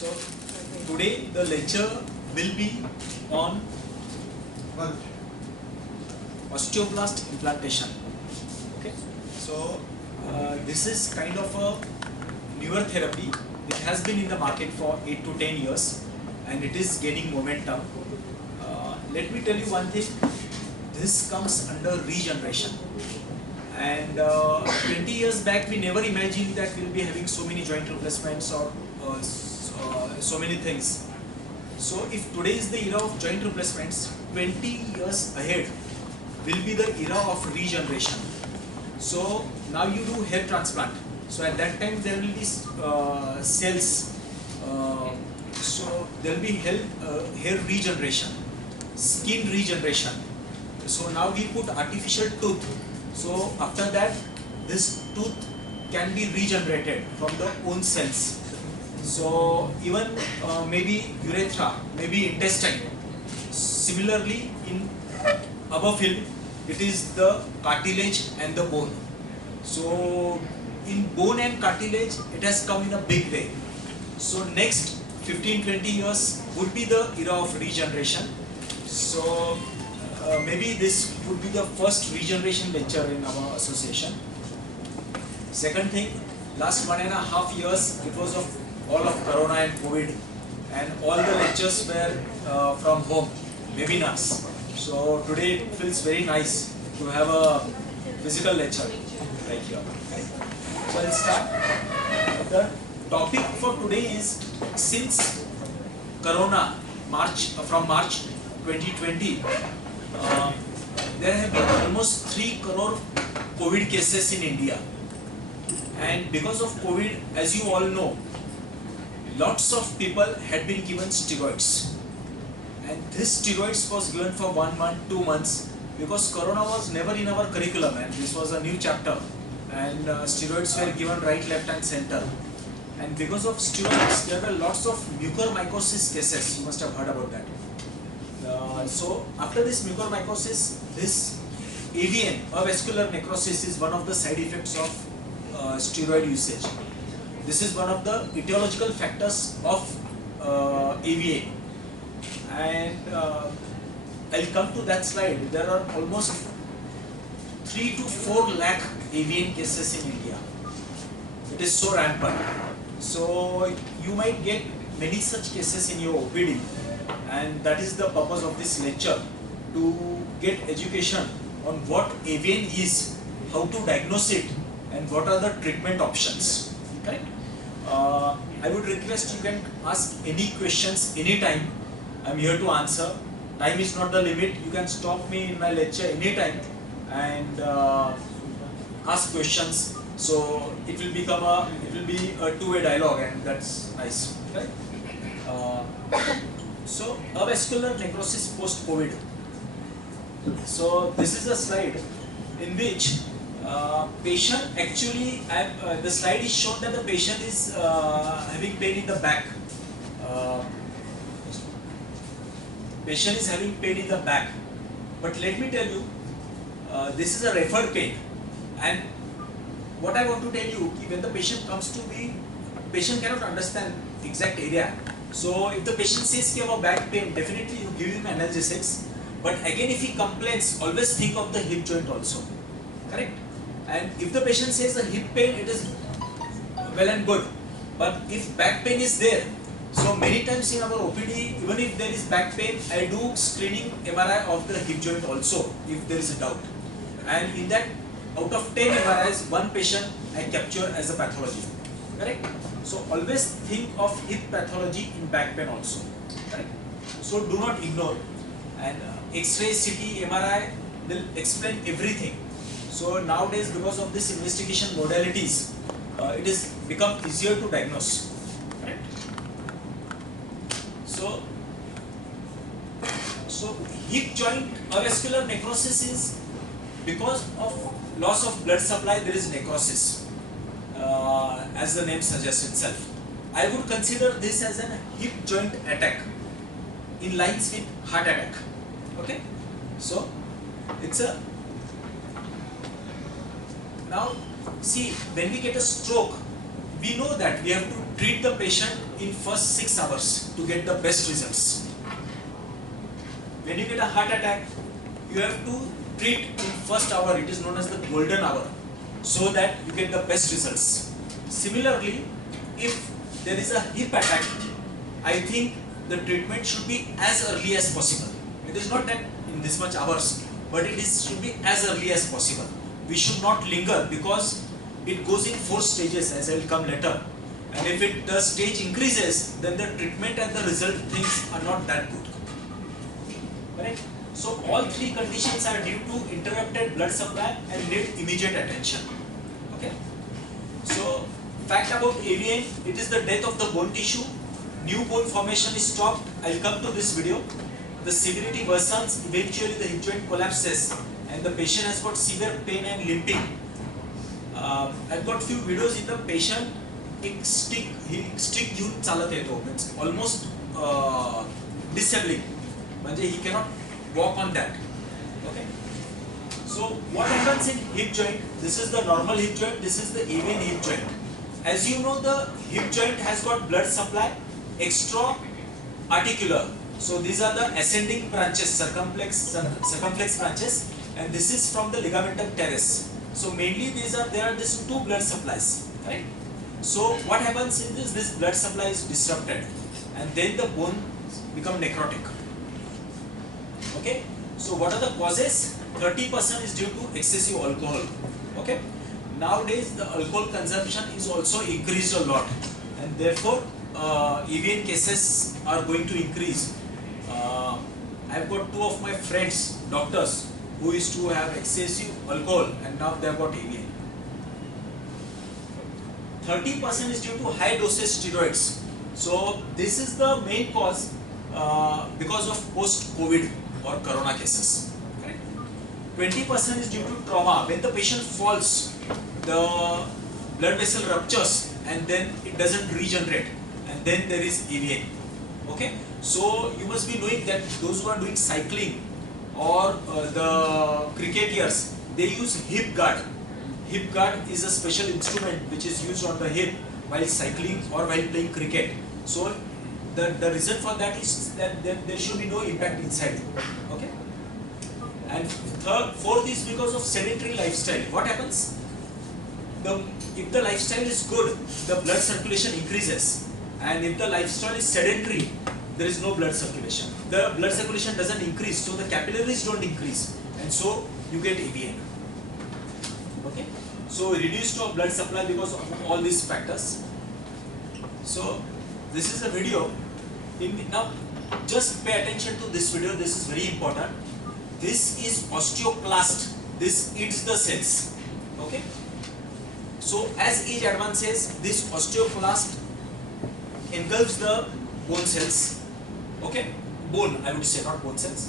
So today the lecture will be on osteoblast implantation. Okay. So this is kind of a newer therapy. It has been in the market for 8 to 10 years and it is gaining momentum. Let me tell you one thing. This comes under regeneration. And 20 years back, we never imagined that we'll be having so many joint replacements or so many things. So if today is the era of joint replacements, 20 years ahead will be the era of regeneration. So now you do hair transplant. So at that time there will be cells. So there will be hair regeneration, skin regeneration. So now we put artificial tooth. So after that, this tooth can be regenerated from the own cells. So even maybe urethra, maybe intestine. Similarly, in our field, it is the cartilage and the bone. So in bone and cartilage, it has come in a big way. So next 15-20 years would be the era of regeneration. So maybe this would be the first regeneration lecture in our association. Second thing, last 1.5 years, it was of all of Corona and COVID, and all the lectures were from home, webinars. So today it feels very nice to have a physical lecture like here. So I'll start. The topic for today is, since Corona, from March 2020, there have been almost 3 crore COVID cases in India. And because of COVID, as you all know, lots of people had been given steroids. And this steroids was given for 1 month, 2 months, because Corona was never in our curriculum and this was a new chapter. And steroids were given right, left and center. And because of steroids, there were lots of mucormycosis cases. You must have heard about that. So after this mucormycosis, this AVN, avascular necrosis, is one of the side effects of steroid usage. This is one of the etiological factors of AVN. And I'll come to that slide. There are almost 3 to 4 lakh AVN cases in India. It is so rampant. So you might get many such cases in your OPD. And that is the purpose of this lecture, to get education on what AVN is, how to diagnose it, and what are the treatment options. Correct? I would request you can ask any questions anytime. I am here to answer. Time is not the limit. You can stop me in my lecture anytime and ask questions. So it will be a two-way dialogue, and that's nice. Right? So, avascular necrosis post-COVID. So, this is a slide in which patient actually, the slide is shown that the patient is having pain in the back. Patient is having pain in the back. But let me tell you, this is a referred pain. And what I want to tell you, when the patient comes to me, patient cannot understand exact area. So if the patient says he have back pain, definitely you give him analgesics. But again, if he complains, always think of the hip joint also. Correct? And if the patient says the hip pain, it is well and good. But if back pain is there, so many times in our OPD, even if there is back pain, I do screening MRI of the hip joint also, if there is a doubt. And in that, out of 10 MRIs, 1 patient I capture as a pathology. Correct? So always think of hip pathology in back pain also. Correct? So do not ignore. And X-ray, CT, MRI will explain everything. So nowadays, because of this investigation modalities, it is become easier to diagnose. Correct? So hip joint avascular necrosis is because of loss of blood supply. There is necrosis. As the name suggests itself. I would consider this as a hip joint attack in lines with heart attack. Okay? So, it's a... Now, see, when we get a stroke, we know that we have to treat the patient in first 6 hours to get the best results. When you get a heart attack, you have to treat in first hour, it is known as the golden hour, so that you get the best results. Similarly, if there is a hip attack, I think the treatment should be as early as possible. It is not that in this much hours, but it should be as early as possible. We should not linger because it goes in 4 stages, as I will come later. And if the stage increases, then the treatment and the result things are not that good. Correct? So all 3 conditions are due to interrupted blood supply and need immediate attention. Okay? So fact about AVN, it is the death of the bone tissue. New bone formation is stopped. I will come to this video. The severity worsens, eventually the hip joint collapses and the patient has got severe pain and limping. I've got few videos in the patient, stick घेऊन चालत येतो, means almost disabling, म्हणजे he cannot walk on that. Okay. So what happens in hip joint? This is the normal hip joint, this is the AVN hip joint. As you know, the hip joint has got blood supply, extra articular. So these are the ascending branches, circumflex branches, and this is from the ligamentum teres. So mainly there are these 2 blood supplies, right? So what happens in this blood supply is disrupted, and then the bone become necrotic. Okay. So what are the causes? 30% is due to excessive alcohol. Okay. Nowadays the alcohol consumption is also increased a lot, and therefore AVN cases are going to increase. I've got 2 of my friends, doctors, who used to have excessive alcohol and now they have got AVN. 30% is due to high dosage steroids. So this is the main cause because of post-COVID or corona cases. 20% is due to trauma. When the patient falls, the blood vessel ruptures and then it doesn't regenerate, and then there is AVN. Okay, so you must be knowing that those who are doing cycling or the cricketers, they use hip guard. Hip guard is a special instrument which is used on the hip while cycling or while playing cricket. So the reason for that is that there should be no impact inside. Okay. And fourth is because of sedentary lifestyle. What happens? If the lifestyle is good, the blood circulation increases, and if the lifestyle is sedentary, there is no blood circulation. The blood circulation doesn't increase, so the capillaries don't increase, and so you get AVN. Okay, so reduced of blood supply because of all these factors. So this is a video. Now just pay attention to this video. This is very important. This is osteoclast. This eats the cells. Okay. So as age advances, this osteoclast engulfs the bone cells. Okay, bone, I would say, not bone cells.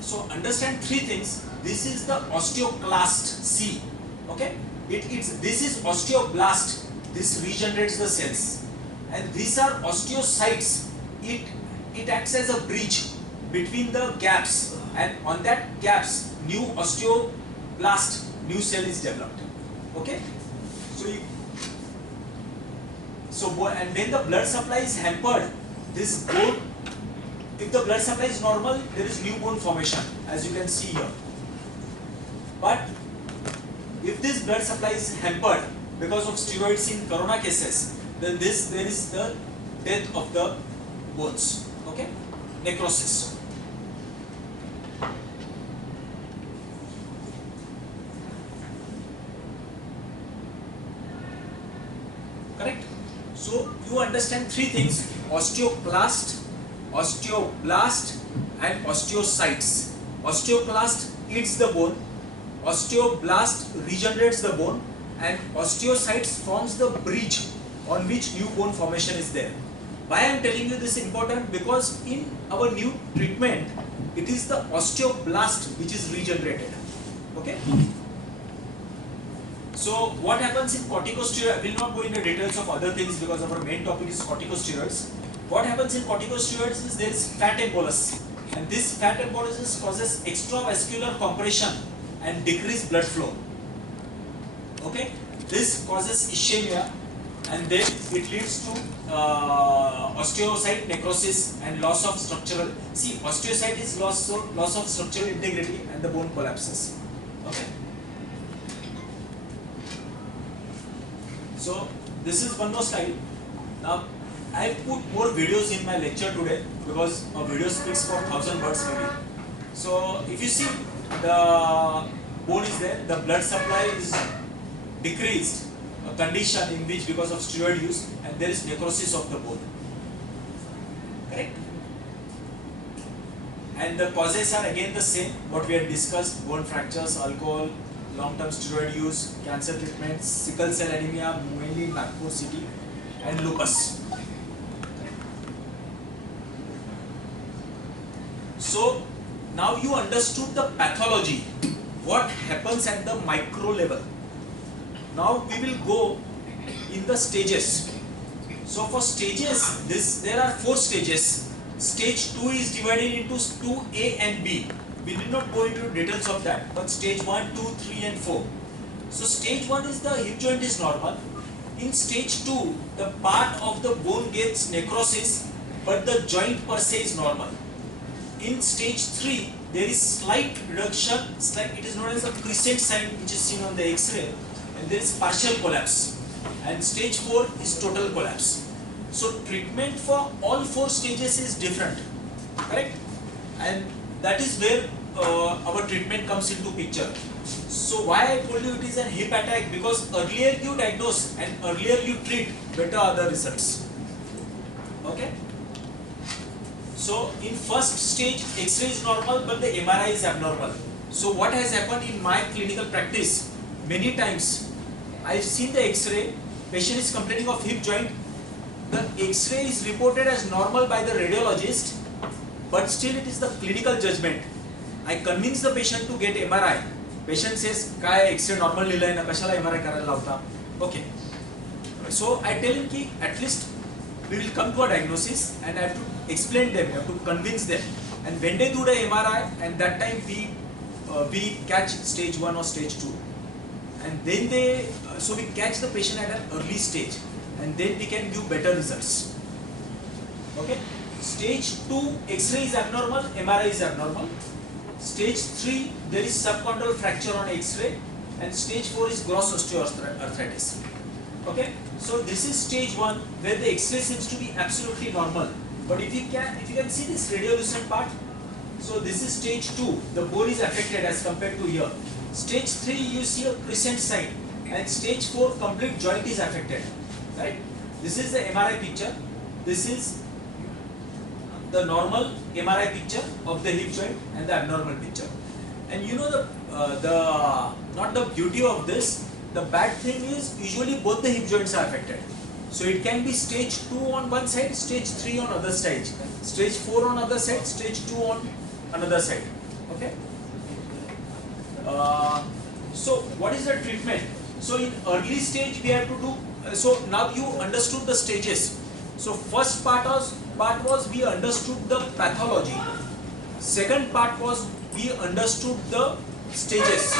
So understand 3 things. This is the osteoclast C. Okay, this is osteoblast. This regenerates the cells, and these are osteocytes. It acts as a bridge between the gaps, and on that gaps, new osteoblast, new cell is developed. Okay, and when the blood supply is hampered, this bone. If the blood supply is normal, there is new bone formation, as you can see here. But if this blood supply is hampered because of steroids in corona cases, then there is the death of the bones. Okay, necrosis. Correct. So you understand 3 things: osteoclast, osteoblast, and osteocytes. Osteoclast eats the bone, osteoblast regenerates the bone, and osteocytes forms the bridge on which new bone formation is there. Why I am telling you this important? Because in our new treatment, it is the osteoblast which is regenerated. Okay. So what happens in corticosteroid, I will not go into details of other things because our main topic is corticosteroids. What happens in corticosteroids is there is fat embolus, and this fat embolus causes extravascular compression and decreased blood flow. Okay, this causes ischemia, and then it leads to osteocyte necrosis and loss of structural. See, osteocyte is loss of structural integrity and the bone collapses. Okay. So this is one more slide. Now I put more videos in my lecture today because a video speaks for 1,000 words maybe. So if you see, the bone is there, the blood supply is decreased, a condition in which because of steroid use, and there is necrosis of the bone. Correct? And the causes are again the same, what we had discussed: bone fractures, alcohol, long-term steroid use, cancer treatments, sickle cell anemia, mainly Nagpur city, and lupus. So now you understood the pathology, what happens at the micro level. Now we will go in the stages. So for stages, there are 4 stages. Stage 2 is divided into 2A and B. We did not go into details of that, but stage 1, 2, 3 and 4. So stage 1 is the hip joint is normal. In stage 2, the part of the bone gets necrosis, but the joint per se is normal. In stage 3, there is slight reduction, it is known as a crescent sign, which is seen on the X-ray, and there is partial collapse. And stage 4 is total collapse. So treatment for all 4 stages is different, correct? And that is where our treatment comes into picture. So why I told you it is a hip attack, because earlier you diagnose and earlier you treat, better are the results. Okay? So in first stage, X-ray is normal, but the MRI is abnormal. So what has happened in my clinical practice? Many times I have seen the X-ray, patient is complaining of hip joint, the X-ray is reported as normal by the radiologist, but still it is the clinical judgment. I convince the patient to get MRI. Patient says, "Kai X-ray normal lila hai na, kashala MRI karayala lavta." Okay. So I tell him ki at least we will come to a diagnosis, and I have to explain them, I have to convince them. And when they do the MRI, and that time we catch stage 1 or stage 2, and then so we catch the patient at an early stage, and then we can give better results. Okay. Stage 2, X-ray is abnormal, MRI is abnormal. Stage 3, there is subchondral fracture on X-ray, and stage 4 is gross osteoarthritis. Okay, so this is stage 1 where the X-ray seems to be absolutely normal. But if you can see this radiolucent part, so this is stage 2. The bone is affected as compared to here. Stage 3, you see a crescent sign, and stage 4, complete joint is affected. Right? This is the MRI picture. This is the normal MRI picture of the hip joint and the abnormal picture. And you know not the beauty of this. The bad thing is usually both the hip joints are affected. So it can be stage 2 on one side, stage 3 on other side, stage 4 on other side, stage 2 on another side. Okay. So what is the treatment? So in early stage we have to do. So now you understood the stages. So first part was we understood the pathology. Second part was we understood the stages.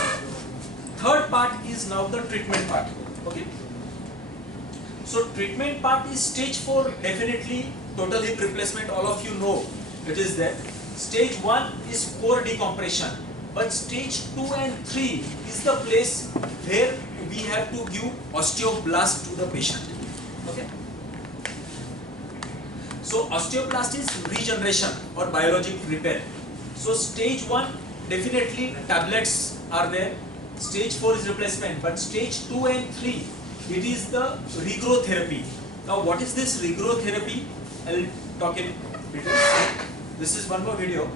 Third part is now the treatment part. Okay. So treatment part is stage 4, definitely total hip replacement, all of you know it is there. Stage 1 is core decompression, but stage 2 and 3 is the place where we have to give osteoblast to the patient. Okay. So osteoblast is regeneration or biologic repair. So stage 1, definitely tablets are there. Stage 4 is replacement, but stage 2 and 3, it is the regrowth therapy. Now what is this regrowth therapy? I will talk in detail. This is one more video.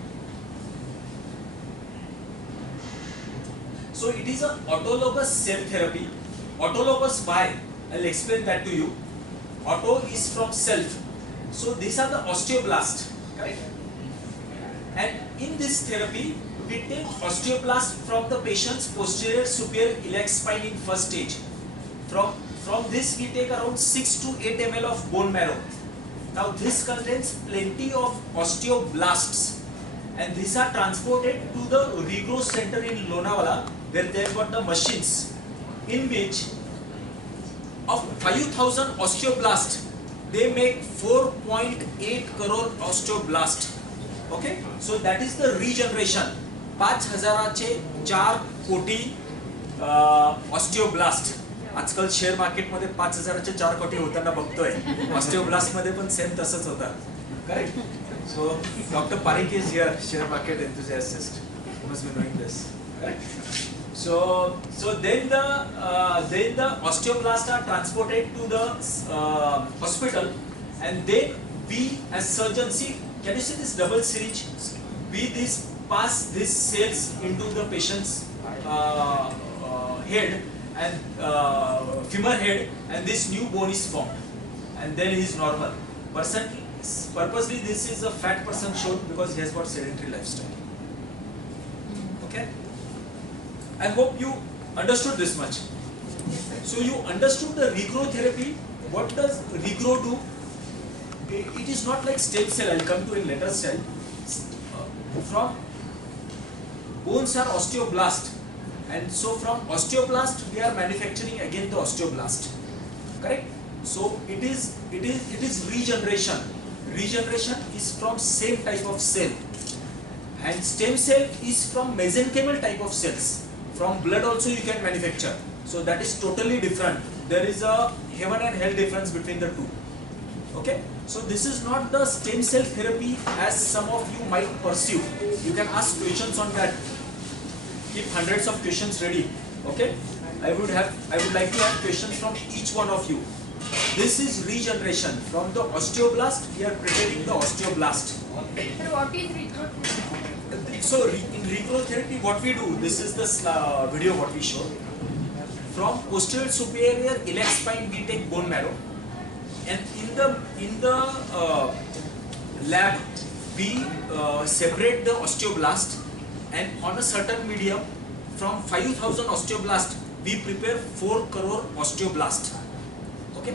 So it is an autologous cell therapy. Autologous why? I will explain that to you. Auto is from self. So these are the osteoblasts, correct? And in this therapy, we take osteoblast from the patient's posterior superior iliac spine in first stage. From this we take around 6 to 8 ml of bone marrow. Now this contains plenty of osteoblasts, and these are transported to the regrowth center in Lonavala, where they have got the machines in which of 5,000 osteoblasts they make 4.8 crore osteoblasts. Okay, so that is the regeneration. 5,000चे 4 कोटी ऑस्टिओब्लास्ट. आजकाल share market मध्ये 5,000चे 4 कोटी होताना बघतोय. ऑस्टिओब्लास्ट मध्ये पण same तसंच होतं. Correct. So Dr. Parikh is here, share market enthusiast. You must be knowing this. Correct. So then the osteoblasts are transported to the hospital, and then we as surgeons see. Can you see this double syringe? We pass these cells into the patient's head and femur head, and this new bone is formed, and then he is normal. Purposely this is a fat person shown because he has got sedentary lifestyle. Okay? I hope you understood this much. So you understood the regrow therapy. What does regrow do? It is not like stem cell. I'll come to in later cell. From bones are osteoblast, and so from osteoblast we are manufacturing again the osteoblast. Correct? So it is regeneration. Regeneration is from same type of cell, and stem cell is from mesenchymal type of cells. From blood also you can manufacture. So that is totally different. There is a heaven and hell difference between the two. Okay, so this is not the stem cell therapy as some of you might perceive. You can ask questions on that. Keep hundreds of questions ready. Okay, I would like to have questions from each one of you. This is regeneration. From the osteoblast, we are preparing the osteoblast. So what is regrowth therapy? So in regrowth therapy, what we do? This is the video what we show. From posterior superior iliac spine, we take bone marrow, and in the lab we separate the osteoblast, and on a certain medium, from 5,000 osteoblast, we prepare 4 crore osteoblast. Okay,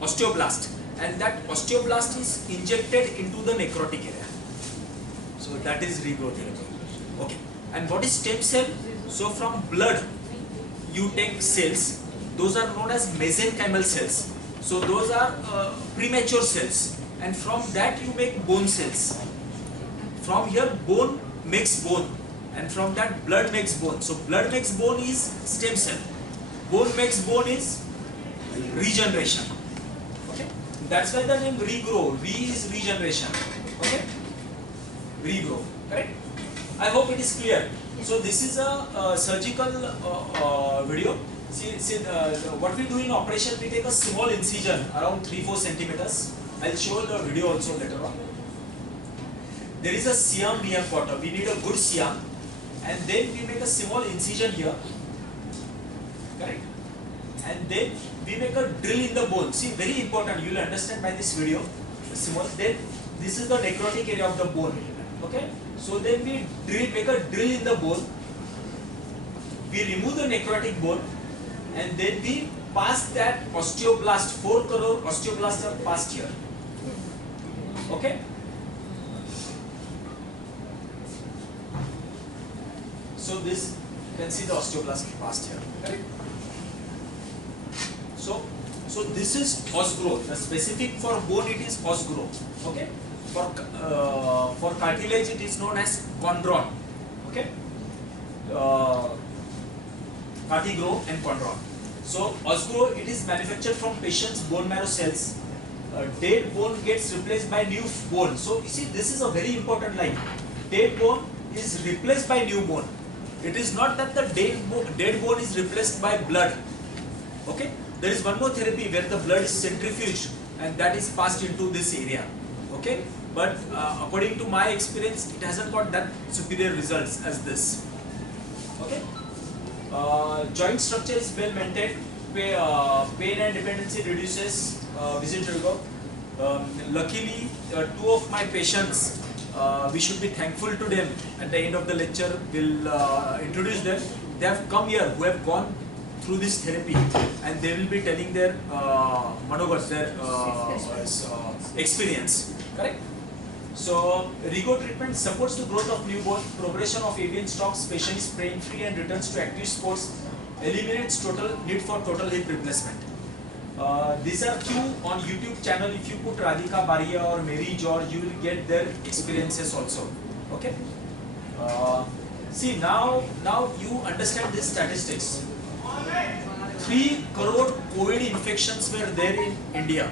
osteoblast, and that osteoblast is injected into the necrotic area. So that is regrowth therapy. Okay, and what is stem cell? So from blood you take cells. Those are known as mesenchymal cells. So those are premature cells, and from that you make bone cells. From here bone makes bone, and from that blood makes bone. So blood makes bone is stem cell. Bone makes bone is regeneration. Okay, that's why the name regrow. Re is regeneration. Okay, regrow. Correct? I hope it is clear. So this is a surgical video. See what we do in operation. We take a small incision around 3-4 centimeters. I'll show the video also later on. There is a Siam near quarter. We need a good Siam, and then we make a small incision here. Correct? And then we make a drill in the bone. See, very important. You will understand by this video. Small. Then this is the necrotic area of the bone. Okay. So then we make a drill in the bone. We remove the necrotic bone, and then we pass that osteoblast. 4 crore osteoblasts are passed here. Okay. So this you can see the osteoblast passed here. Correct. So this is os growth. The specific for bone it is os growth. Okay. For cartilage it is known as chondron. Okay. Cartigrow and chondron. So os growth it is manufactured from patient's bone marrow cells. Dead bone gets replaced by new bone. So you see this is a very important line. Dead bone is replaced by new bone. It is not that the dead bone is replaced by blood. Okay. There is one more therapy where the blood is centrifuged and that is passed into this area. Okay, but according to my experience, it hasn't got that superior results as this. Okay, joint structure is well maintained. Pain and dependency reduces. Visit Luckily, 2 of my patients we should be thankful to them. At the end of the lecture, we'll introduce them. They have come here, who have gone through this therapy, and they will be telling their monogots, their experience. Correct? So, Rego treatment supports the growth of newborn, progression of avian stocks, patient is pain free and returns to active sports, eliminates total need for total hip replacement. These are few on YouTube channel. If you put Radhika Baria or Mary George, you will get their experiences also. Okay. See now you understand these statistics. 3 crore COVID infections were there in India.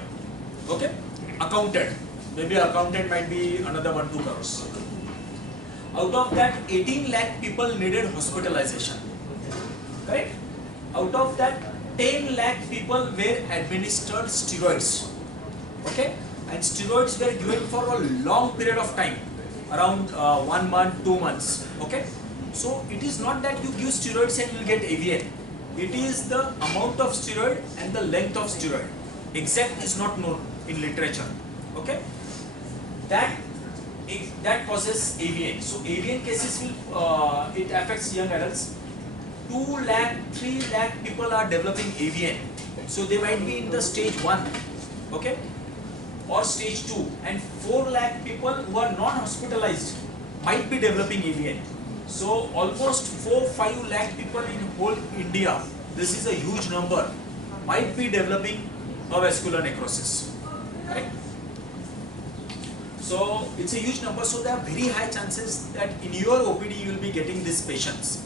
Okay, accounted. Maybe accounted might be another 1-2 crores. Out of that, 18 lakh people needed hospitalization. Correct? Out of that, 10 lakh people were administered steroids. Okay, and steroids were given for a long period of time, around 1 month, 2 months. Okay, so it is not that you give steroids and you will get AVN. It is the amount of steroid and the length of steroid. Exact is not known in literature. Okay, that causes AVN. So AVN cases will it affects young adults. 2 lakh, 3 lakh people are developing AVN. So they might be in the stage 1, okay, or stage 2, and 4 lakh people who are not hospitalized might be developing AVN. So almost 4-5 lakh people in whole India, this is a huge number, might be developing avascular necrosis. Correct? So it's a huge number. So there are very high chances that in your OPD you will be getting these patients.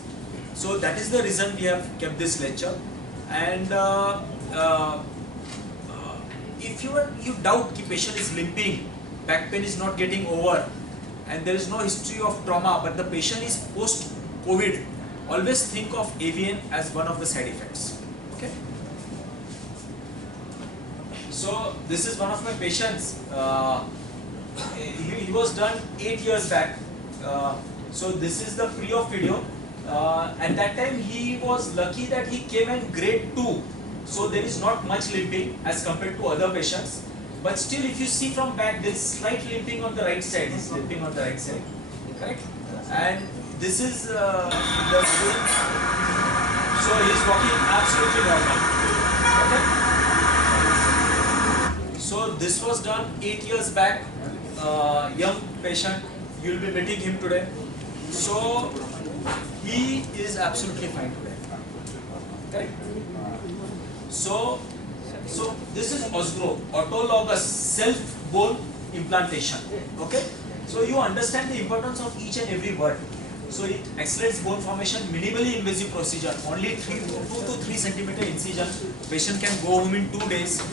So that is the reason we have kept this lecture. And if you doubt the patient is limping, back pain is not getting over, and there is no history of trauma, but the patient is post-COVID, always think of AVN as one of the side effects. Okay. So this is one of my patients. He was done 8 years back. So this is the pre-op video. At that time he was lucky that he came in grade 2, so there is not much limping as compared to other patients, but still if you see from back there is slight limping on the right side. He's limping on the right side, correct? And this is the video. So he is walking absolutely normal. Okay? So this was done 8 years back. Young patient, you will be meeting him today. So he is absolutely fine today. Correct? So this is Osgrow, autologous self-bone implantation. Okay? So you understand the importance of each and every word. So it accelerates bone formation, minimally invasive procedure, only 2 to 3 centimeter incision. Patient can go home in 2 days.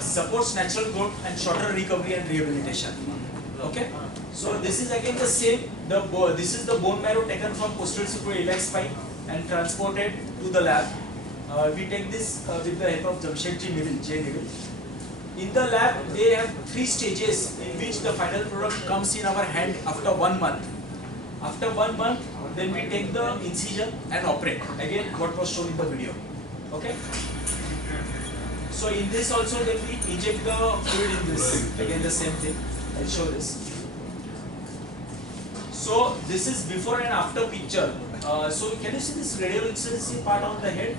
Supports natural growth and shorter recovery and rehabilitation. Okay? So this is again the same. This is the bone marrow taken from posterior superior spine and transported to the lab. We take this with the help of Jamshedji Neville. In the lab, they have 3 stages in which the final product comes in our hand after 1 month. After 1 month, then we take the incision and operate. Again, what was shown in the video. Okay? So in this also, then we inject the fluid in this. Again, the same thing. I'll show this. So this is before and after picture. So can you see this radial incidence part on the head?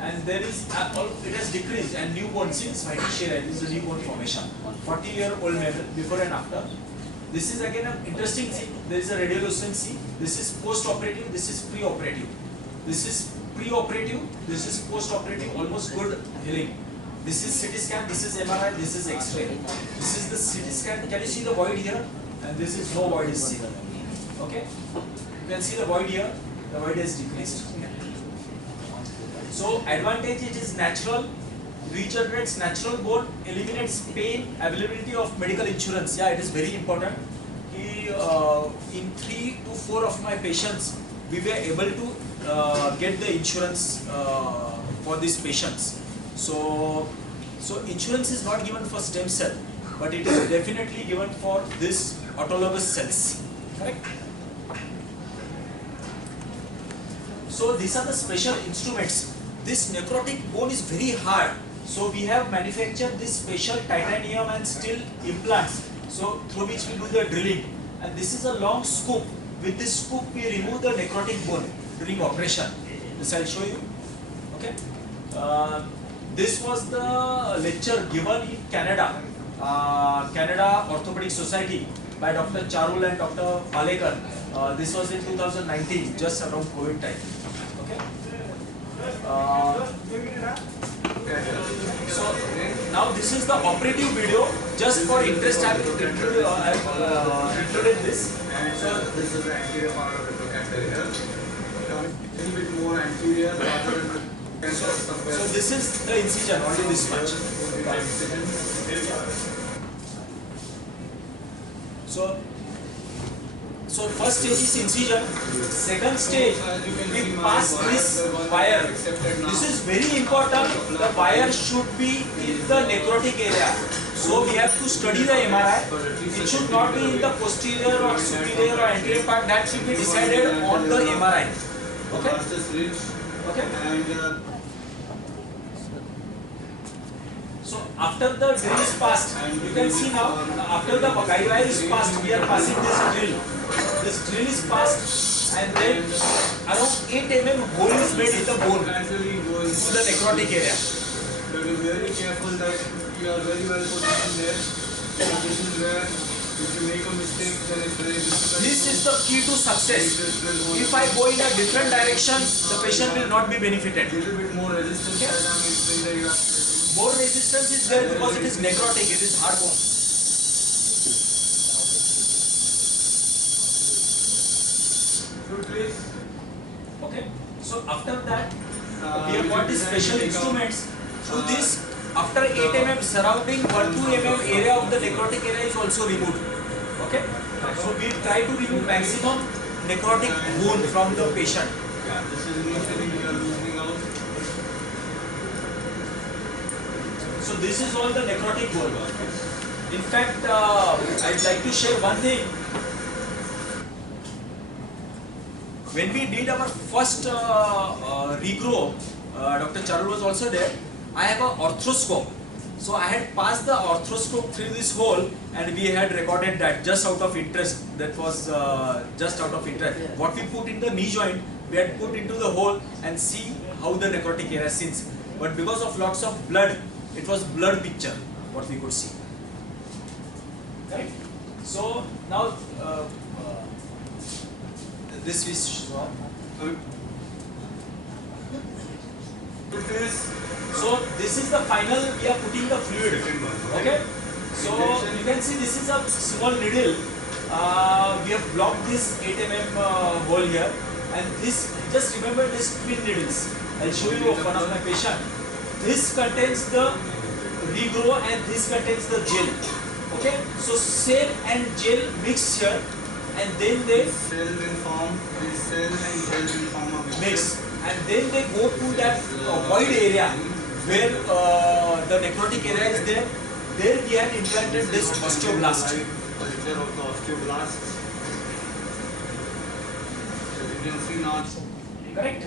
And there is it has decreased, and newborn since whitish hair. This is a newborn formation. 40-year-old male before and after. This is again an interesting thing. There is a radial lucency. This is post-operative. This is pre-operative. This is pre-operative. This is post-operative. Almost good healing. This is CT scan. This is MRI. This is X-ray. This is the CT scan. Can you see the void here? And this is no void is seen. Okay. You can see the void here. The void is decreased. So advantage, it is natural, regenerates natural bone, eliminates pain, availability of medical insurance. Yeah, it is very important. In 3 to 4 of my patients, we were able to get the insurance for these patients. So insurance is not given for stem cell, but it is definitely given for this autologous cells. Correct? So these are the special instruments. This necrotic bone is very hard, so we have manufactured this special titanium and steel implants, so through which we do the drilling. and this is a long scoop. With this scoop, we remove the necrotic bone during operation. This I'll show you. Okay. This was the lecture given in Canada, Canada Orthopedic Society by Dr. Charul and Dr. Palekar. This was in 2019, just around COVID time. Okay. So now this is the operative video. Just for interest, I will included this. So this is the anterior part of the trochanter here. A little bit more anterior rather than the so this is the incision, only this much. So first stage is incision. Second stage, we pass this wire. This is very important. The wire should be in the necrotic area. So we have to study the MRI. It should not be in the posterior or superior or anterior part. That should be decided on the MRI. Okay. Okay. So after the drill is passed, you can see now, after the guide wire is passed, we are passing this drill. This drill is passed, and then around 8 mm hole is made in the bone to the necrotic area. But be very careful that you are very well positioned there. So this is where if you make a mistake, then it's very difficult. This is the key to success. If I go in a different direction, the patient will not be benefited. A little bit more resistance as I'm explaining that you have. More resistance is there because it is necrotic, it is hard bone. Please. Okay, so after that, we have got these special instruments. Through this, after 8 mm surrounding 1-2 mm area of the necrotic area is also removed. Okay, so we try to remove maximum necrotic bone from the patient. Yeah, this is initially we are loosening out. So this is all the necrotic bone. In fact, I'd like to share one thing. When we did our first regrow, Dr. Charul was also there. I have an arthroscope. So I had passed the arthroscope through this hole and we had recorded that just out of interest. That was just out of interest. What we put in the knee joint, we had put into the hole and see how the necrotic area sinks. But because of lots of blood, it was blurred picture, what we could see. Right? So now, this is so this is the final, we are putting the fluid. Okay, so you can see this is a small needle. We have blocked this 8 mm hole here, and this, just remember this twin needles. I'll show you of one of my patient. This contains the regrow and this contains the gel. Okay, so cell and gel mix here, and then they Cell will form, this cell and gel will form a mixture. mix, and then they go to that wide area where the necrotic area is there. There we have implanted this osteoblast. Culture of the osteoblast. So you can see now. Correct.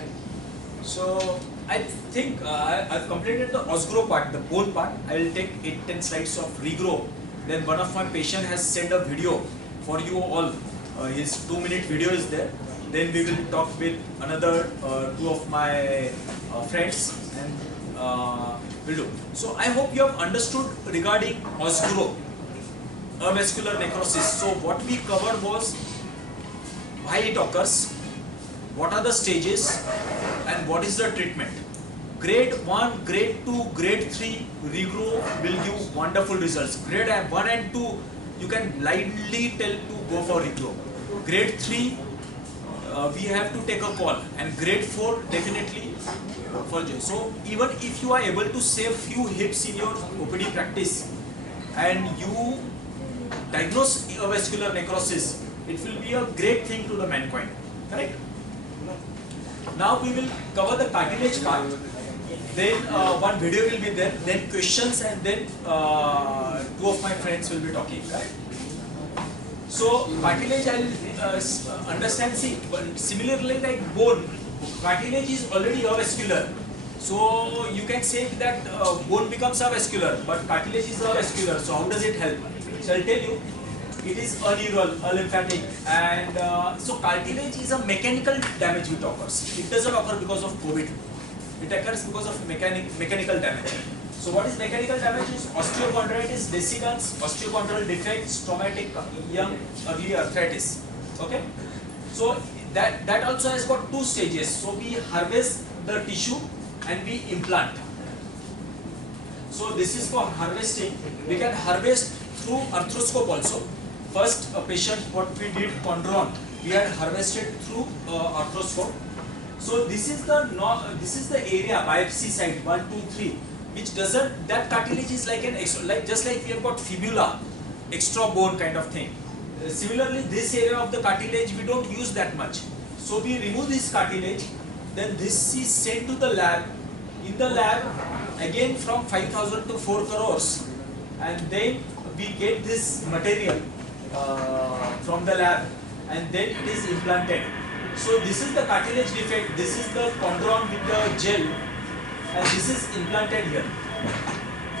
So I think I've completed the osgrow part, the bone part. I will take 8-10 slides of regrow. Then one of my patient has sent a video for you all. His 2-minute video is there. Then we will talk with another 2 of my friends and will do. So I hope you have understood regarding osgrow, avascular necrosis. So what we covered was why it occurs, what are the stages, and what is the treatment. Grade 1, grade 2, grade 3 regrow will give wonderful results. Grade 1 and 2 you can blindly tell to go for regrow. Grade 3 we have to take a call, and grade 4 definitely for joy. So even if you are able to save few hips in your OPD practice and you diagnose avascular necrosis, it will be a great thing to the mankind. Correct? Now we will cover the cartilage part. Then one video will be there, then questions, and then 2 of my friends will be talking. Right? So cartilage I will understand. See, similarly like bone, cartilage is already avascular. So you can say that bone becomes avascular, but cartilage is avascular. So how does it help? So I'll tell you. it is aneural, alymphatic, and so cartilage is a mechanical damage which occurs. It doesn't occur because of COVID. It occurs because of mechanical damage. So what is mechanical damage? Is osteochondritis dissecans, osteochondral defects, traumatic young early arthritis. Okay. So that also has got two stages. So we harvest the tissue and we implant. So this is for harvesting. We can harvest through arthroscope also. First, a patient, what we did, chondron, we had harvested through arthroscope. So this is the area, biopsy site 1, 2, 3, which doesn't, that cartilage is like an extra, like just like we have got fibula, extra bone kind of thing. Similarly, this area of the cartilage we don't use that much. So we remove this cartilage, then this is sent to the lab. In the lab, again from 5,000 to 4 crores, and then we get this material from the lab, and then it is implanted. So this is the cartilage defect, this is the chondron with the gel, and this is implanted here.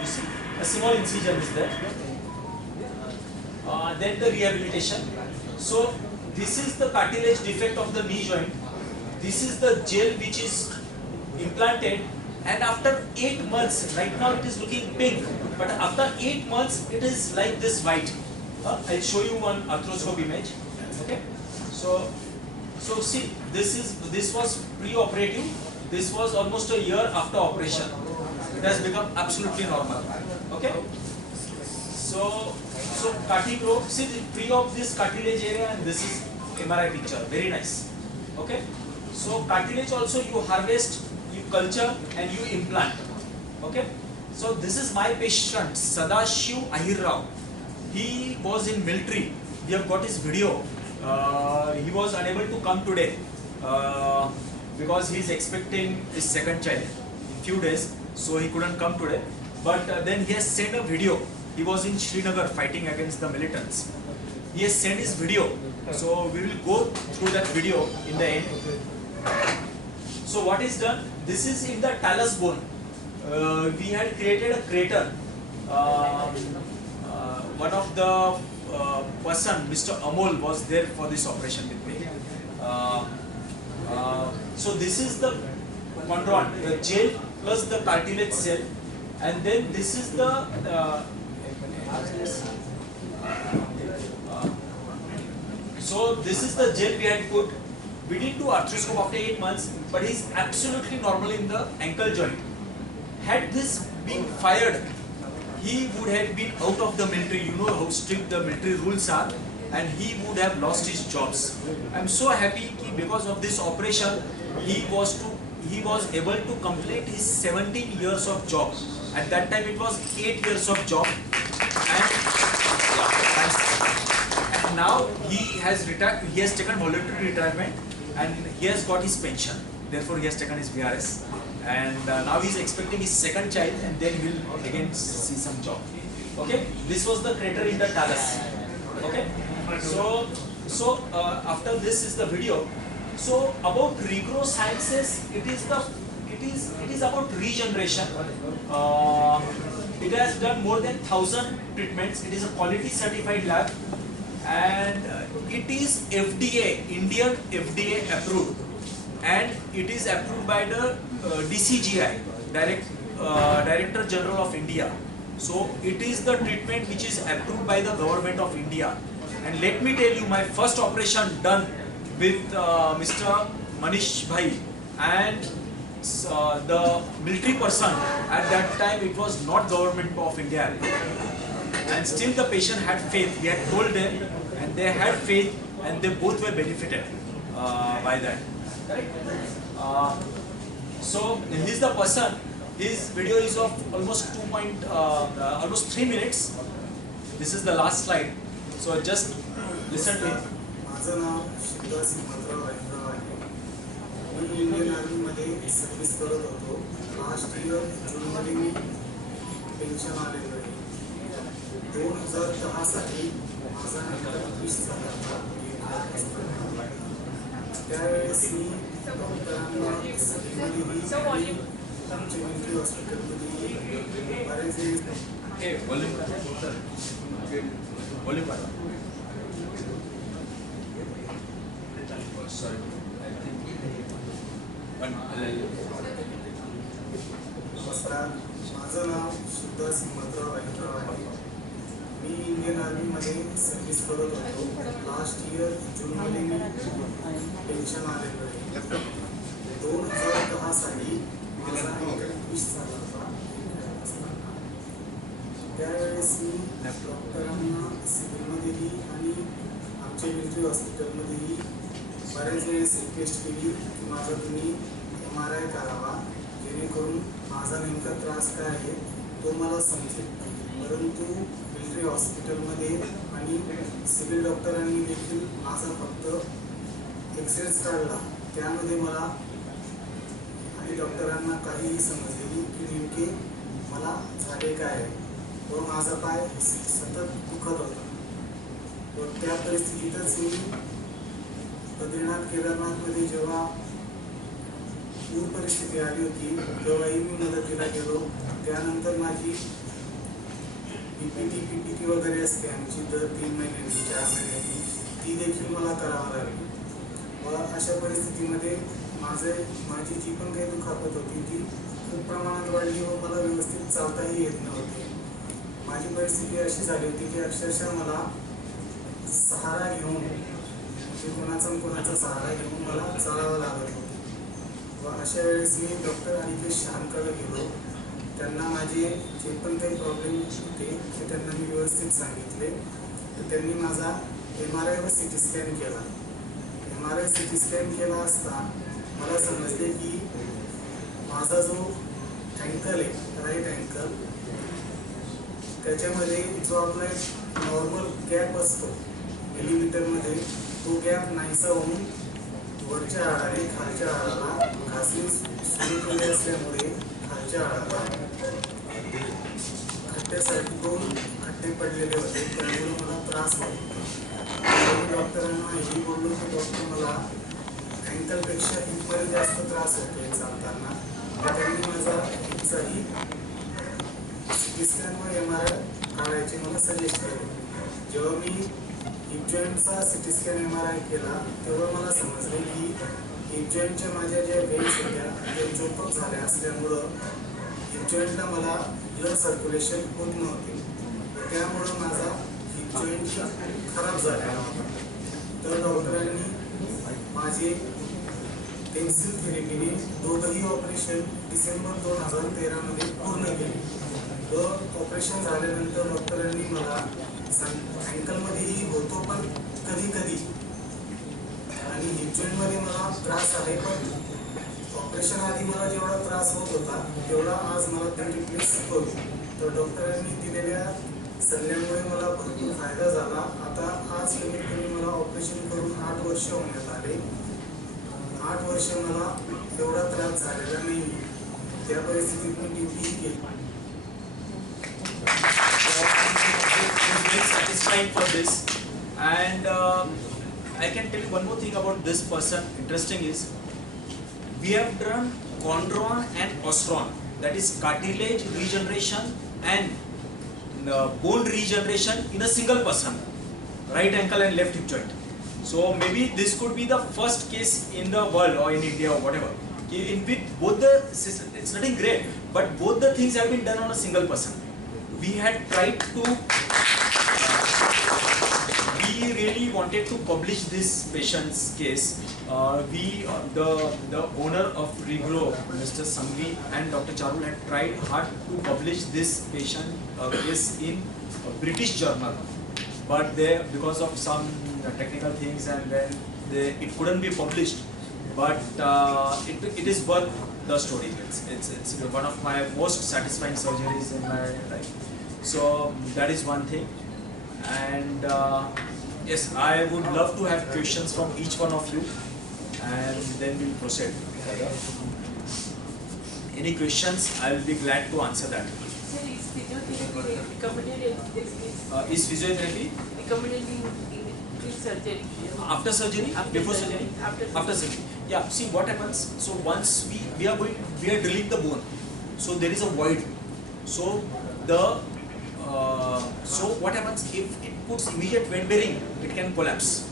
You see, a small incision is there. Then the rehabilitation. So this is the cartilage defect of the knee joint. This is the gel which is implanted, and after 8 months, right now it is looking pink, but after 8 months it is like this white. I'll show you one arthroscope image. Okay. So see, this was pre-operative. This was almost a year after operation. It has become absolutely normal. Okay. So cartigraph, see the pre-op this cartilage area, and this is MRI picture. Very nice. Okay. So cartilage also you harvest, you culture, and you implant. Okay. So this is my patient Sadashiv Ahir Rao. He was in military. We have got his video. He was unable to come today because he is expecting his second child in few days, so he couldn't come today. But then he has sent a video. He was in Srinagar fighting against the militants. He has sent his video, so we will go through that video in the end. So what is done? This is in the talus bone. We had created a crater. One of the person, Mr. Amol, was there for this operation with me. So this is the chondron, the gel plus the cartilage cell, and then this is the so this is the gel we had put. We did do arthroscope after 8 months, but he's absolutely normal in the ankle joint. Had this been fired, he would have been out of the military. You know how strict the military rules are, and he would have lost his jobs. I'm so happy because of this operation, he was able to complete his 17 years of job. At that time, it was 8 years of job, and now he has retired. He has taken voluntary retirement, and he has got his pension. Therefore, he has taken his VRS. And now he is expecting his second child, and then he will again see some job. Okay, this was the crater in the talus. Okay, so after this is the video. So about Regrow Sciences, it is about regeneration. It has done more than 1,000 treatments. It is a quality certified lab, and it is FDA, Indian FDA approved. And it is approved by the DCGI, Director General of India. So it is the treatment which is approved by the government of India. And let me tell you, my first operation done with Mr. Manish Bhai and the military person. At that time, it was not government of India, and still the patient had faith. We had told them, and they had faith, and they both were benefited by that. Correct? So this is the person. His video is of almost almost 3 minutes. This is the last slide. So just listen to it. माझं नाव शिवदास हिमंतराव राजेंद्रराव आहे. मी Indian आर्मीमध्ये service करत होतो. Last year जूनमध्ये मी pension आलेलं आहे. 2010 साली माझा नंतर 20 झाला. त्यावेळेस मी डॉक्टरांना सगळीमध्ये आमच्या मिलिटरी हॉस्पिटलमध्ये बरेच Okay, volume. Sorry, I think नमस्कार, माझं नाव सुद्धा हिम्मतराव राईतराव आहे. मी इंडियन आर्मीमध्ये सर्व्हिस करत होतो. लास्ट इयर जूनमध्ये मी पेन्शन आलेलं आहे. 2010 साली माझा 21 झाला होता. त्यावेळेस मी डॉक्टरांना सिव्हिलमध्येही आणि आमच्या मिलिटरी हॉस्पिटलमध्येही बऱ्याच वेळेस रिक्वेस्ट केली की माझा तुम्ही MRI करावा, जेणेकरून माझा नेमका त्रास काय आहे तो मला समजेल. परंतु मिलिटरी हॉस्पिटलमध्ये आणि सिव्हिल डॉक्टरांनी देखील माझा फक्त एक्सरेच काढला. त्यामध्ये मला आणि डॉक्टरांना काहीही समजले की नेमके मला झाले काय आहे व माझा पाय सतत दुखत होता. व त्या परिस्थितीतच मी बद्रीनाथ केदारनाथमध्ये जेव्हा पूर परिस्थिती आली होती तेव्हाही मी मदतीला गेलो. त्यानंतर माझी PPT वगैरे असते आमची दर 3 महिन्यांनी 4 महिन्यांनी, ती देखील मला करावं लागली. व अशा परिस्थितीमध्ये माझी जी पण काही दुखापत होती ती खूप प्रमाणात वाढली व मला व्यवस्थित चालताही येत नव्हते. माझी परिस्थिती अशी झाली होती की अक्षरशः मला सहारा घेऊन म्हणजे कोणाचा सहारा घेऊन मला चालावं लागत होतं. व अशा वेळेस मी डॉक्टर अनिकेश शहांकडे गेलो. त्यांना माझे जे पण काही प्रॉब्लेम होते ते त्यांना मी व्यवस्थित सांगितले. तर त्यांनी माझा MRI व CT स्कॅन केला. MRI CT स्कॅन केला असता मला समजले की माझा जो अँकल आहे राईट अँकल त्याच्यामध्ये जो आपला एक नॉर्मल गॅप असतो मिलीमीटरमध्ये तो गॅप नाहीसा होऊन वरच्या हाडाने खालच्या हाडाला घासणी सुरू केली असल्यामुळे खालच्या हाडाला खड्ड्यासाठी 2 खड्डे पडलेले होते. त्यामुळे मला त्रास होत होता. डॉक्टरांना हेही बोललो की डॉक्टर मला अँकलपेक्षा हिपमध्ये जास्त त्रास होतोय चालताना. त्यांनी माझा हिपचाही CT स्कॅन व MRI काढायचे मला सजेस्ट केले. जेव्हा मी हिप जॉईंटचा CT स्कॅन MRI केला तेव्हा मला समजले की हिप जॉईंटच्या माझ्या ज्या वेन्स होत्या त्या चोकअप झाल्या असल्यामुळं हिप जॉईंटला मला ब्लड सर्क्युलेशन होत नव्हते. त्यामुळं माझा हिप जॉईंट खराब झालेला होता. तर डॉक्टरांनी माझे पेन्सिल थेरपीने दोघंही ऑपरेशन डिसेंबर 2013 मध्ये पूर्ण केले. व ऑपरेशन झाल्यानंतर डॉक्टरांनी मला अँकलमध्येही होतो पण कधी कधी आणि हिप जॉईंटमध्ये मला त्रास आहे. पण ऑपरेशन आधी मला जेवढा त्रास होत होता तेवढा आज मला ते रिप्लेस होतो. तर डॉक्टरांनी दिलेल्या सल्ल्यामुळे मला भरपूर फायदा झाला. आता आज कमीत कमी मला ऑपरेशन करून 8 वर्ष होण्यात आले. 8 वर्ष मला एवढा त्रास झालेला नाही. त्या परिस्थितीत मी ड्युटीही केली. Very satisfying for this, and I can tell you one more thing about this person. Interesting is we have done chondron and ostron, that is cartilage regeneration and bone regeneration in a single person, right ankle and left hip joint. So maybe this could be the first case in the world or in India or whatever. In which both the, it's nothing great, but both the things have been done on a single person. We had tried to, we really wanted to publish this patient's case. The owner of Regro, Mr. Sangvi and Dr. Charul had tried hard to publish this patient case in a British journal, but they, because of some technical things, and then it couldn't be published. But it is worth the story. It's one of my most satisfying surgeries in my life. So that is one thing. And yes, I would love to have questions from each one of you, and then we'll proceed. Any questions? I will be glad to answer that. Sir, is physiotherapy recommended in this case? Is physiotherapy Recommended in this surgery? after surgery? After Before surgery. surgery? After surgery. Yeah. See what happens. So once we are drilling the bone, so there is a void. So so what happens if it puts immediate weight bearing? It can collapse.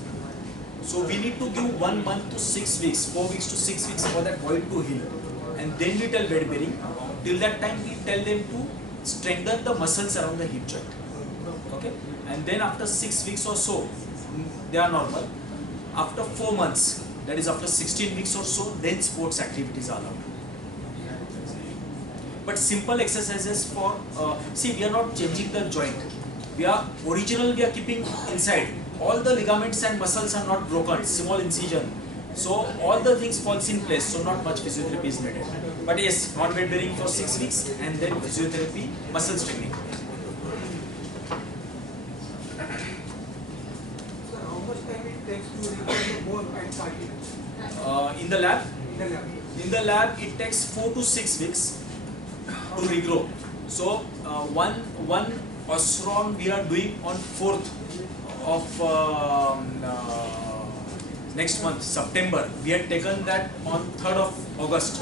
So we need to give 1 month to 6 weeks, 4 weeks to 6 weeks for that void to heal. And then we tell bed bearing. Till that time we tell them to strengthen the muscles around the hip joint. Okay? And then after 6 weeks or so, they are normal. After 4 months, that is after 16 weeks or so, then sports activities are allowed. But simple exercises for, see, we are not changing the joint. We are keeping inside. All the ligaments and muscles are not broken, small incision. So all the things falls in place, so not much physiotherapy is needed. But yes, not bed bearing for 6 weeks and then physiotherapy, muscle strengthening. So how much time it takes to recover the bone and cartilage? In the lab? In the lab. In the lab, it takes 4 to 6 weeks to regrow. So one Osron we are doing on 4th of next month, September. We had taken that on 3rd of August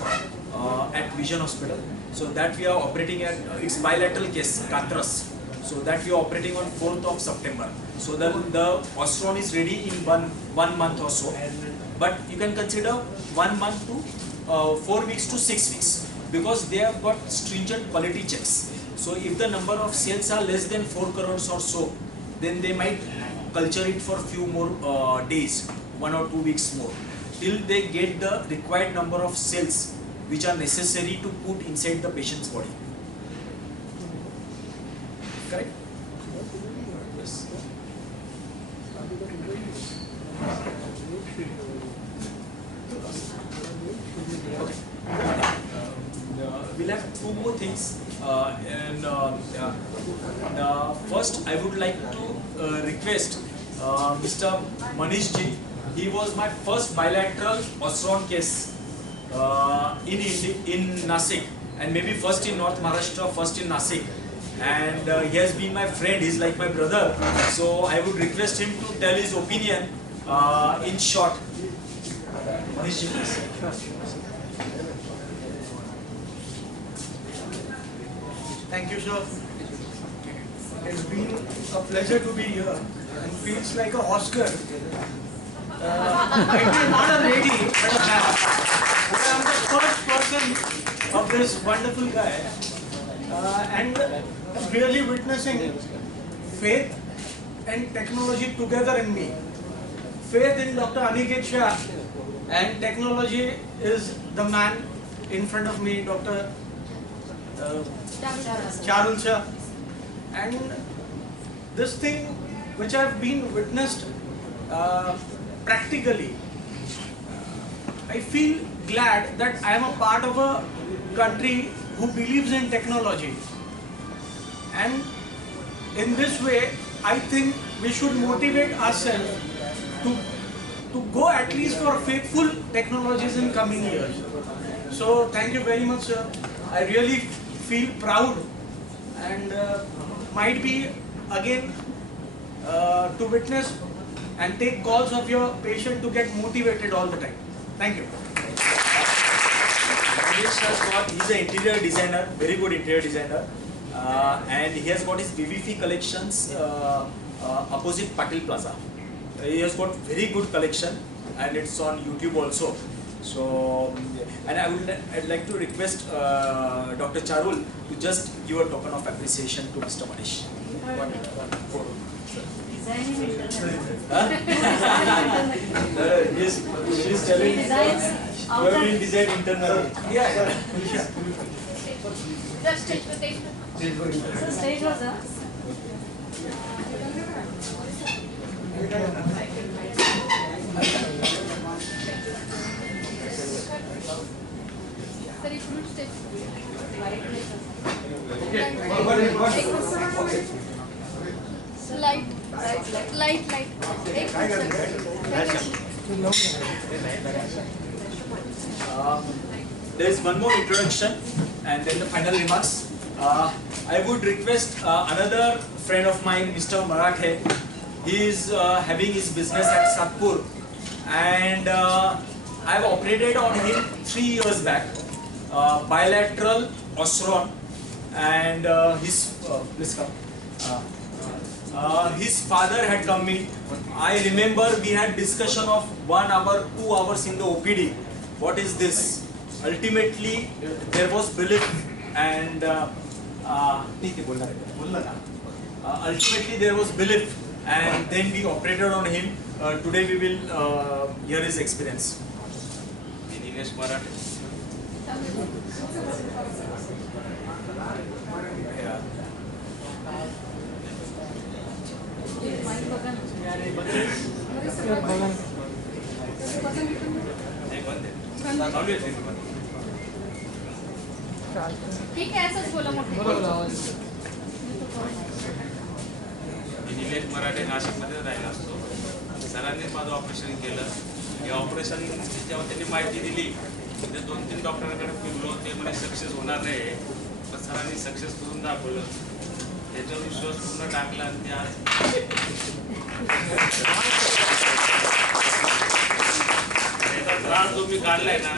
at Vision Hospital. So that we are operating at, it's bilateral case, Katras. So that we are operating on 4th of September. So the Osron is ready in one month or so. But you can consider 1 month to 4 weeks to 6 weeks, because they have got stringent quality checks. So if the number of cells are less than 4 crores or so, then they might culture it for a few more days, 1 or 2 weeks more, till they get the required number of cells which are necessary to put inside the patient's body. Correct? Yes. Okay. We'll have 2 more things. First, I would like to request Mr. Manish ji. He was my first bilateral Osron case in Nasik, and maybe first in North Maharashtra, first in Nasik. And he has been my friend. He's like my brother. So I would request him to tell his opinion in short. Manish ji, please. Thank you, sir. It's been a pleasure to be here and feels like an Oscar. Might be not a lady, but a man. But I'm the first person of this wonderful guy, and I'm really witnessing faith and technology together in me. Faith in Dr. Aniket Shah, and technology is the man in front of me, Dr. Charul Shah. And this thing which I've been witnessed practically, I feel glad that I am a part of a country who believes in technology. And in this way, I think we should motivate ourselves to go at least for faithful technologies in coming years. So thank you very much, sir. I really feel proud and might be again to witness and take calls of your patient to get motivated all the time. Thank you. He's an interior designer, very good interior designer, and he has got his VVF collections opposite Patil Plaza. He has got very good collection, and it's on YouTube also. So, and I'd like to request Dr. Charul to just give a token of appreciation to Mr. Manish. Yes, she's telling you have been designed internally. Yeah. Just stage for stage. So stage was us. Sir, you should stay. Light. There is one more introduction and then the final remarks. I would request another friend of mine, Mr. Marathe. He is having his business at Satpur, and I have operated on him 3 years back, bilateral Osron, and please come. His father had come in. I remember we had discussion of 1 hour, 2 hours in the OPD. What is this? Ultimately, there was belief and ultimately there was belief, and then we operated on him. Today we will hear his experience. Nilesh Marathi. Yeah. नाही बंद आहे. चालू आहे ते पण. ठीक आहे असंच बोला मोठे मी निलेश मराठे नाशिकमध्ये राहिला असतो. सरांनी माझं ऑपरेशन केलं. हे ऑपरेशन जेव्हा त्यांनी माहिती दिली ते 2-3 डॉक्टरांकडे फिरलो. ते म्हणे सक्सेस होणार नाही. पण सरांनी सक्सेस करून दाखवलं. त्याच्यावर विश्वास पूर्ण टाकला आणि ते आज त्याचा त्रास जो मी काढलाय ना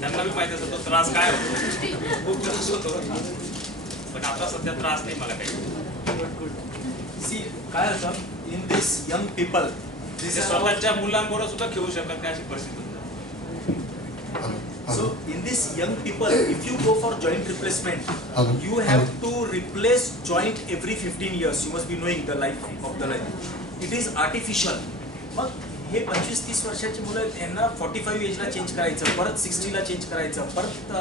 त्यांना बी माहिती असतो तो त्रास काय होतो. खूप त्रास होतो. पण आता सध्या त्रास नाही मला काही. See, काय होतं? In this young people, this ते is स्वतःच्या मुलांबरोबर सुद्धा खेळू शकत नाही अशी परिस्थिती होती. so in this young people, if you go for joint replacement, you have to replace joint every 15 years. You must be knowing the life of the life. It is artificial. मग हे 25-30 वर्षाची मुलं यांना 45 एजला चेंज करायचं, परत 60ला change करायचं, परत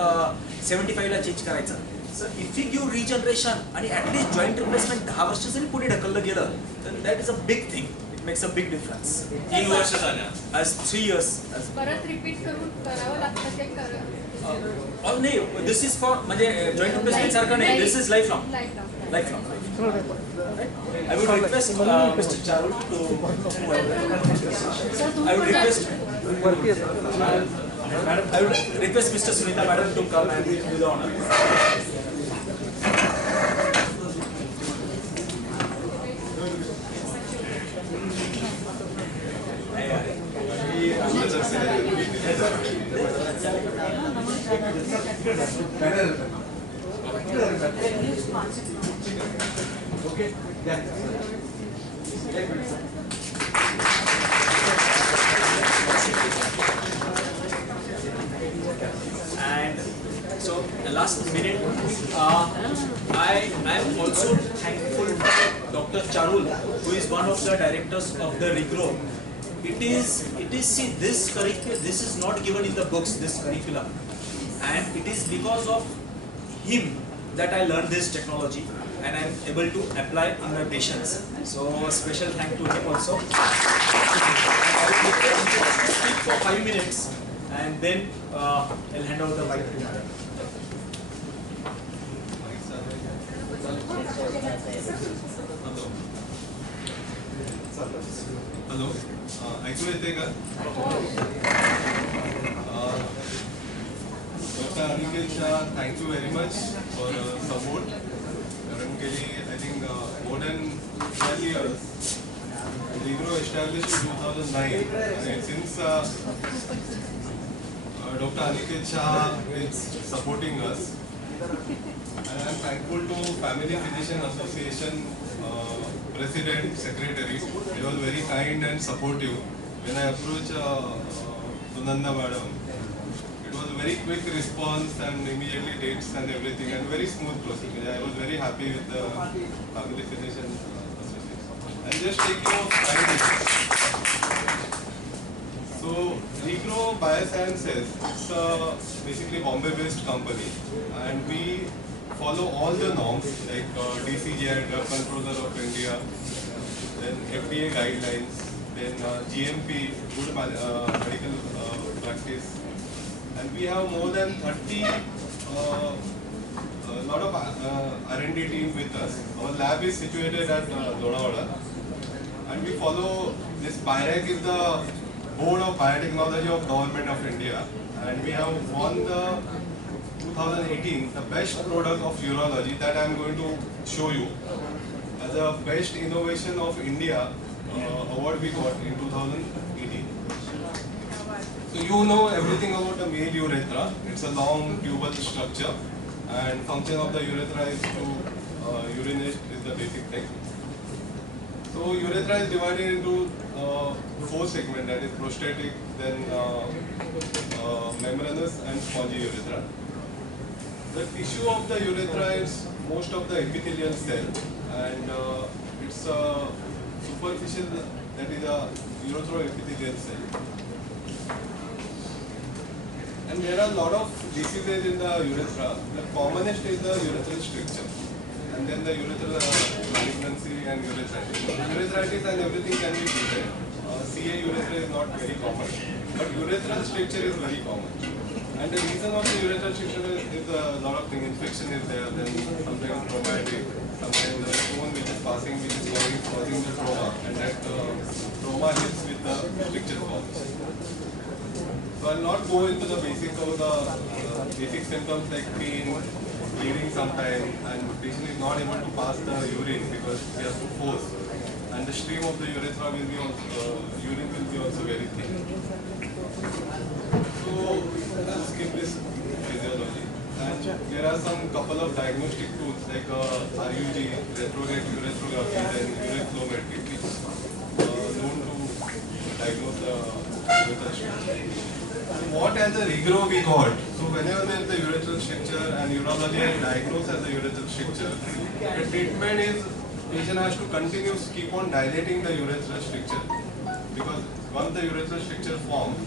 75ला change करायचं. So if you give regeneration आणि at least joint replacement 10 वर्ष जरी पुढे ढकललं गेलं तर that is a big thing. It makes a big difference. 3 वर्ष झाल्या. As 3 years. परत रिपीट करून करावं लागतं ते नाही, दिस इज फॉर म्हणजे जॉईंट रिप्लेसमेंट सारखं नाही. This is life long. Life Lifelong. I would request Mr. Charul to. I would request. I would request Mr. Sunita Madam to come and do the honor. Okay. Yeah. And so the last minute, I am also thankful to Dr. Charul, who is one of the directors of the RIGRO. It is see this curriculum. This is not given in the books. This curriculum, and it is because of him that I learned this technology and I am able to apply in my patients. So a special thank to him also. I will speak for 5 minutes and then I'll hand over the mic to him. Hello, ऐकू येते का? Doctor Aniket Shah, thank you very much for support. कारण गेली I think more than 12 years RIGRO established in 2009 and since Dr. Aniket Shah is supporting us. And I am thankful to Family Physician Association President, Secretary. They were very kind and supportive. When I approached Sunanda Madam, it was a very quick response and immediately dates and everything and very smooth procedure. I was very happy with the Family Physician Association. I'll just take you 5 minutes. So, RIGRO Biosciences, it's basically Bombay-based company, and we follow all the norms like DCGI, Drug Controller of India, then FDA guidelines, then GMP, Good Medical Practice, and we have more than 30 lot of R&D team with us. Our lab is situated at Lodawada, and we follow this BIRAC is the Board of Biotechnology of Government of India, and we have won the 2018 the best product of urology that I am going to show you as the best innovation of India award we got in 2018. So you know everything about the male urethra. It's a long tubal structure, and function of the urethra is to urinate is the basic thing. So urethra is divided into 4 segments, that is prostatic, then membranous and spongy urethra. The tissue of the urethra is most of the epithelial cell, and it's a superficial, that is a ureteroepithelial cell. And there are a lot of diseases in the urethra. The commonest is the urethral stricture, and then the urethral malignancy and urethritis. Urethritis and everything can be treated. CA urethra is not very common, but urethral stricture is very common. And the reason of the urethral stricture is a lot of things. Infection is there, then sometimes traumatic, sometimes the stone which is passing, which is causing the trauma, and that trauma hits with the stricture forms. So I'll not go into the basics of the basic symptoms like pain, bleeding sometimes, and the patient is not able to pass the urine because he has to force, and the stream of the urethra will be also, urine will be also very thin. So I'll skip this physiology. And there are some couple of diagnostic tools like RUG, retrograde urethrography, and urethrometry, which is known to diagnose the urethral stricture. What as a regro we got? So whenever there is a urethral stricture and urology is diagnosed as a urethral stricture, the treatment is patient has to continue keep on dilating the urethral stricture, because once the urethral stricture forms,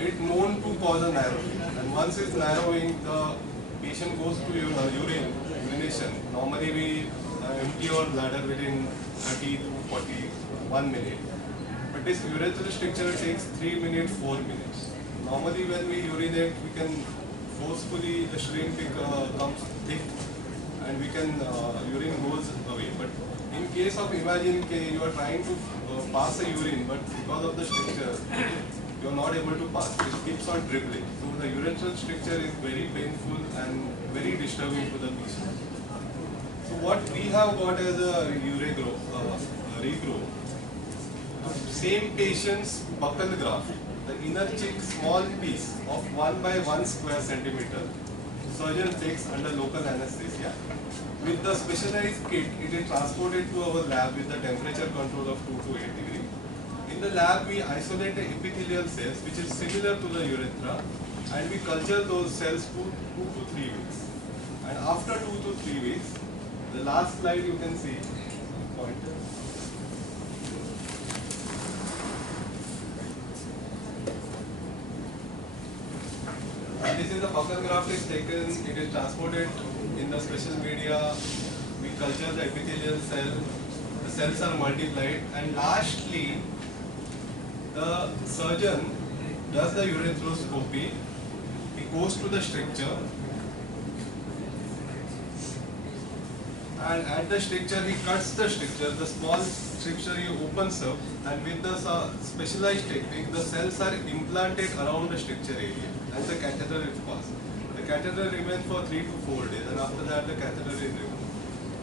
it's known to cause a narrowing, and once it's narrowing, the patient goes to urination. Normally we empty our bladder within 30 to 41 minutes. But this urethral stricture takes 3 minutes, 4 minutes. Normally when we urinate, we can forcefully, the stream comes thick and we can, urine goes away. But in case of, imagine you are trying to pass a urine, but because of the stricture, you are not able to pass. It keeps on dribbling. So the urethral stricture is very painful and very disturbing to the patient. So what we have got as a regro, same patient's buccal graft, the inner cheek small piece of 1 by 1 square centimeter, surgeon takes under local anesthesia. With the specialized kit, it is transported to our lab with the temperature control of 2 to 8 degrees. In the lab, we isolate the epithelial cells, which is similar to the urethra, and we culture those cells for 2 to 3 weeks. And after 2 to 3 weeks, the last slide you can see, pointer. This is the buccal graft is taken, it is transported in the special media, we culture the epithelial cell, the cells are multiplied, and lastly, the surgeon does the urethroscopy, he goes to the stricture, and at the stricture he cuts the stricture, the small stricture he opens up, and with the specialized technique, the cells are implanted around the stricture area, and the catheter is passed. The catheter remains for 3 to 4 days, and after that the catheter is removed.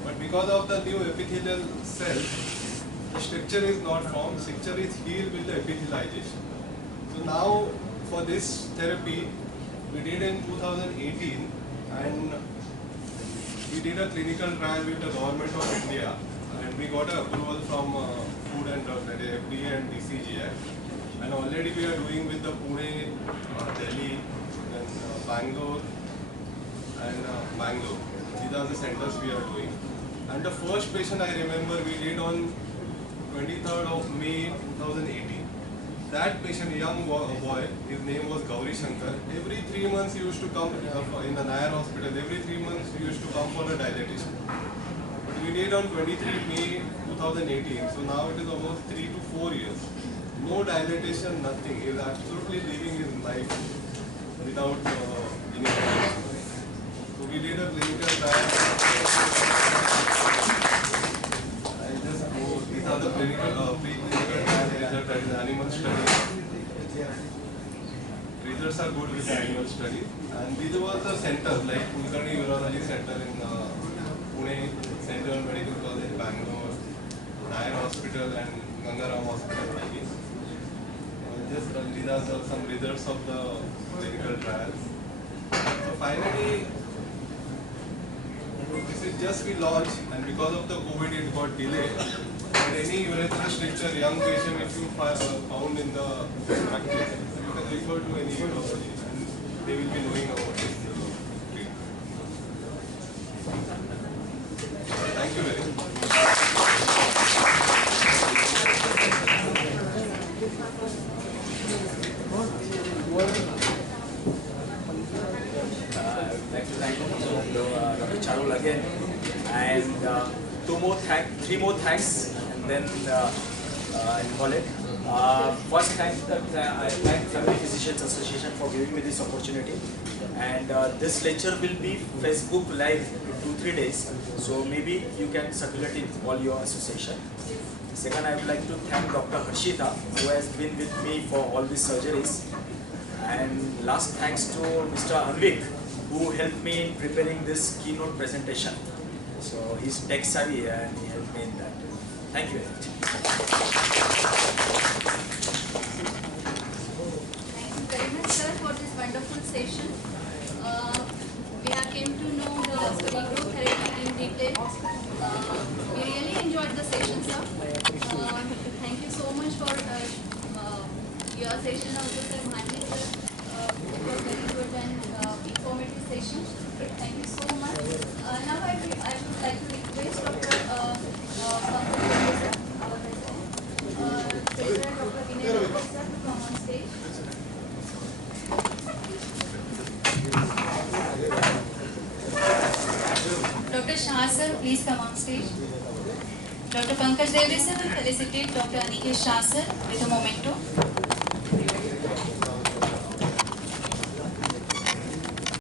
But because of the new epithelial cells, the stricture is not formed, stricture is healed with the epithelialization. So now for this therapy, we did in 2018, and we did a clinical trial with the government of India, and we got an approval from Food and Drug, that is FDA and DCGI. And already we are doing with the Pune, Delhi, and Bangalore, and Bangalore. These are the centers we are doing. And the first patient I remember we did on 23rd of May 2018. That patient, young boy, his name was Gauri Shankar. Every 3 months he used to come in the Nair hospital. Every 3 months he used to come for a dilatation. But we did on 23 May 2018. So now it is almost 3 to 4 years. No dilatation, nothing. He is absolutely living his life without any problem. So we did a clinical trial. These are the clinical, pre-clinical trial results, that is animal study. Results are good with the animal study. And these were the centers like Kulkarni Urology Center in Pune, Central Medical College, Bangalore, Nair Hospital, and Gangaram Hospital. These are some results of the clinical trials. So finally, this is just we launched, and because of the COVID it got delayed. or any urethral stricture young patient if you found in the practice, you can refer to any urology and they will be knowing about this treatment. Thank you very much. I would like to thank Dr. Charul again, and three more thanks, and then I'll call it. First, I thank Family Physicians Association for giving me this opportunity, and this lecture will be Facebook Live in 2-3 days, so maybe you can circulate it all your association. Second, I would like to thank Dr. Harshita, who has been with me for all these surgeries. And last, thanks to Mr. Anvik, who helped me in preparing this keynote presentation. So he's tech savvy and he helped me in that. Thank you very much. Thank you very much, sir, for this wonderful session. We have came to know the regrowth therapy in detail. We really enjoyed the session, sir. Thank you so much for your session also, sir. Mani, sir. It was very good and informative session. Thank you so much. Now I would like to request Dr. Pankaj, sir, our president, Treasurer Dr. Vinay Rao, sir, to come on stage. Dr. Shah sir, please come on stage. Dr. Pankaj Devre sir will felicitate Dr. Anikesh Shah sir with a memento.